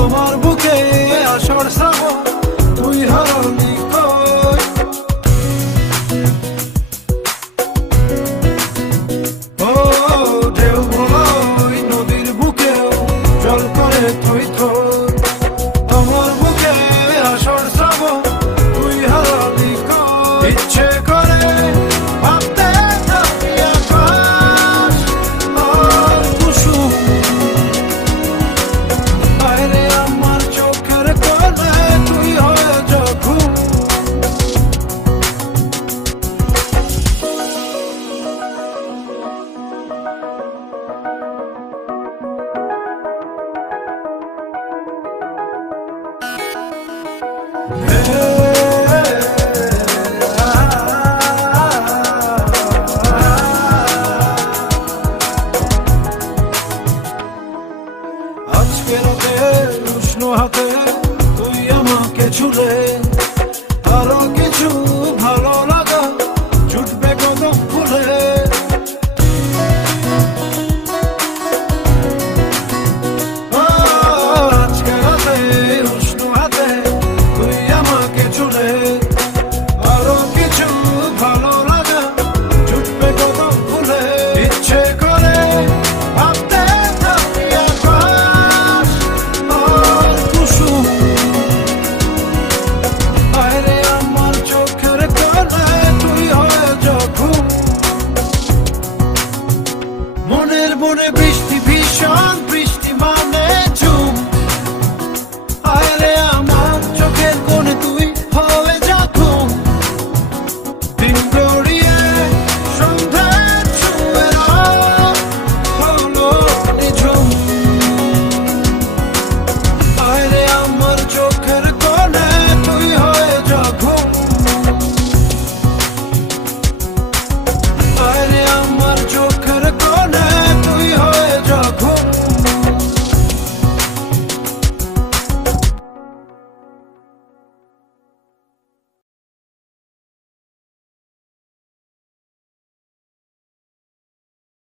আমার বুকে আসর শ্রাবণ তুই হারালি কই। ও ঢেউ ভোলাই নদীর বুকেও জল করে থই থই, আমার বুকে আসর শ্রাবণ তুই হারালি কই। ইচ্ছে করে ভাবতে থাকি আকাশ আর কুসুম, বাইরে আমার চোখের কোণে তুই হয়ে যখন। আজকে রাতে উষ্ণ হাতে তুই আমাকে ছুলে